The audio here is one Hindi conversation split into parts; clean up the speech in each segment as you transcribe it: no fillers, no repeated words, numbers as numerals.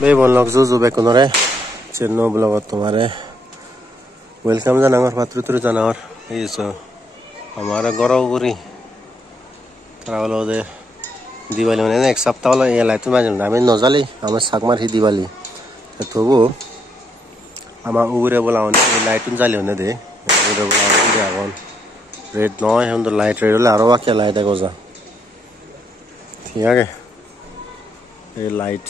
Be bonlok zuzu be kunore cherno blogot तुम्हारे वेलकम जानांगर पात्रु जानांगर ये हमारा गौरव गुरी तारावलो दे दिवाली में एक सप्ताह वाला ये लाइट में जल हमें नजाली हमें सागमार ही दिवाली तो वो हमारा उगरे बोलावन लाइट में जाली होने दे उगरे बोलावन दे आगोन रेड नॉय हम तो लाइट रेड वाला आरोवा क्या लाइट है कोज़ा ठीक है ये light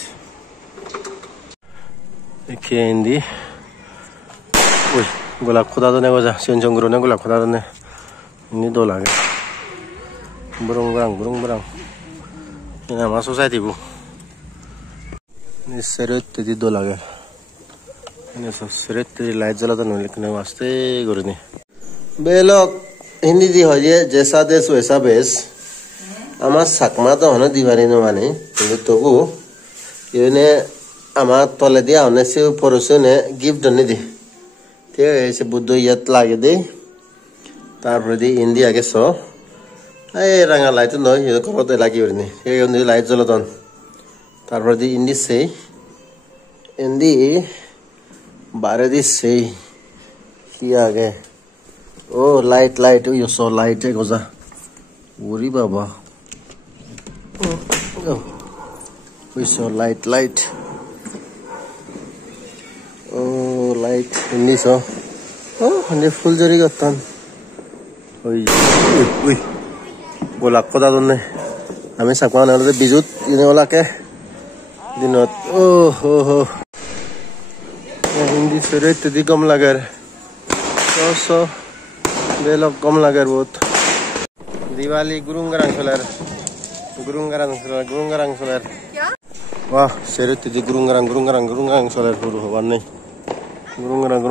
이렇게 인디 오이 golap khoda done goza senjongro ne golap khoda done ini do lage burung ini ama society bu ini seret di do lage ini seret di light jala done lekne waste gorni belok hindi di hoye jaisa desh waisa besh ama sakma to hono diwali no mane kintu tobu yene ama tole dia one se porosone gift done di ठीक है ऐसे बुद्धो यत लागे दे तार प्रति इंडिया के सो ऐ रंगा लाइट नो ये करो तो लागी वरनी ये उन्हें लाइट जलो तन तार प्रति इंडी से इंडी बारे दी से ही आगे ओ लाइट यो सो लाइट है गोजा उरी बाबा ओ so light light ini so oh ini full jari gatan oi golak khoda donne ame sakman ale bijut ini ola ke dinot oh hindi seret di kam lagar so belok kam lagar bot diwali gurungarang solar kya wah seret di gurungarang solar puru hoban nahi Gurung-garang.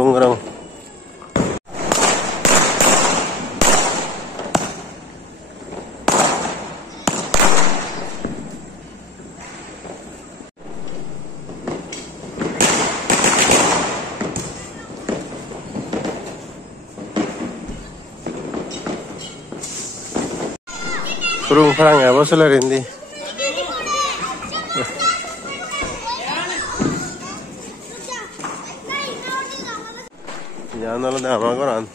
Gurung-garang ya, bos solar ini. Ya no lo dejamos con